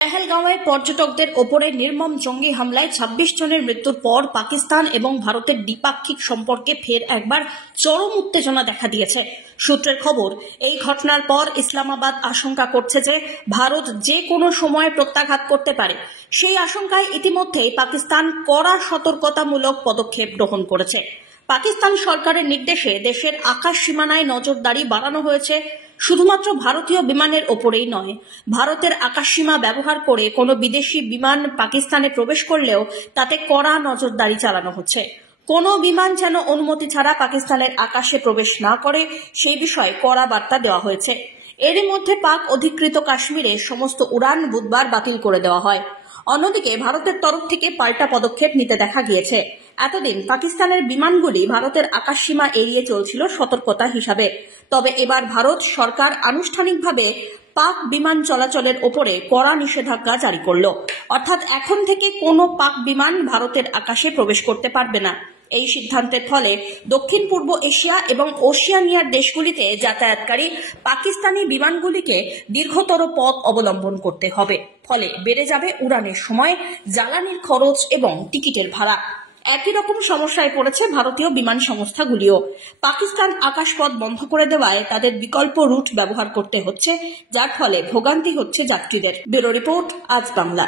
পেহেলগাঁওয়ে পর্যটকদের ওপরে নির্মম জঙ্গি হামলায় ২৬ জনের মৃত্যুর পর পাকিস্তান এবং ভারতের দ্বিপাক্ষিক সম্পর্কে ফের একবার চরম উত্তেজনা দেখা দিয়েছে। সূত্রের খবর, এই ঘটনার পর ইসলামাবাদ আশঙ্কা করছে যে ভারত যে কোনো সময় প্রত্যাঘাত করতে পারে। সেই আশঙ্কায় ইতিমধ্যেই পাকিস্তান কড়া সতর্কতামূলক পদক্ষেপ গ্রহণ করেছে। পাকিস্তান সরকারের নির্দেশে দেশের আকাশ সীমানায় নজরদারি বাড়ানো হয়েছে। শুধুমাত্র ভারতীয় বিমানের ওপরেই নয়, ভারতের আকাশসীমা ব্যবহার করে কোনো বিদেশি বিমান পাকিস্তানে প্রবেশ করলেও তাতে কড়া নজরদারি চালানো হচ্ছে। কোনো বিমান যেন অনুমতি ছাড়া পাকিস্তানের আকাশে প্রবেশ না করে সেই বিষয়ে কড়া বার্তা দেওয়া হয়েছে। এরই মধ্যে পাক অধিকৃত কাশ্মীরে সমস্ত উড়ান বুধবার বাতিল করে দেওয়া হয়। অন্যদিকে ভারতের তরফ থেকে পাল্টা পদক্ষেপ নিতে দেখা গিয়েছে। এতদিন পাকিস্তানের বিমানগুলি ভারতের আকাশসীমা এড়িয়ে চলছিল সতর্কতা হিসাবে, তবে এবার ভারত সরকার আনুষ্ঠানিকভাবে পাক বিমান চলাচলের ওপরে কড়া নিষেধাজ্ঞা জারি করল। অর্থাৎ এখন থেকে কোনো পাক বিমান ভারতের আকাশে প্রবেশ করতে পারবে না। এই সিদ্ধান্তের ফলে দক্ষিণ পূর্ব এশিয়া এবং ওশিয়ানিয়ার দেশগুলিতে যাতায়াতকারী পাকিস্তানি বিমানগুলিকে দীর্ঘতর পথ অবলম্বন করতে হবে। ফলে বেড়ে যাবে উড়ানের সময়, জ্বালানির খরচ এবং টিকিটের ভাড়া। একই রকম সমস্যায় পড়েছে ভারতীয় বিমান সংস্থাগুলিও। পাকিস্তান আকাশপথ বন্ধ করে দেওয়ায় তাদের বিকল্প রুট ব্যবহার করতে হচ্ছে, যার ফলে ভোগান্তি হচ্ছে যাত্রীদের। ব্যুরো রিপোর্ট, আজ বাংলা।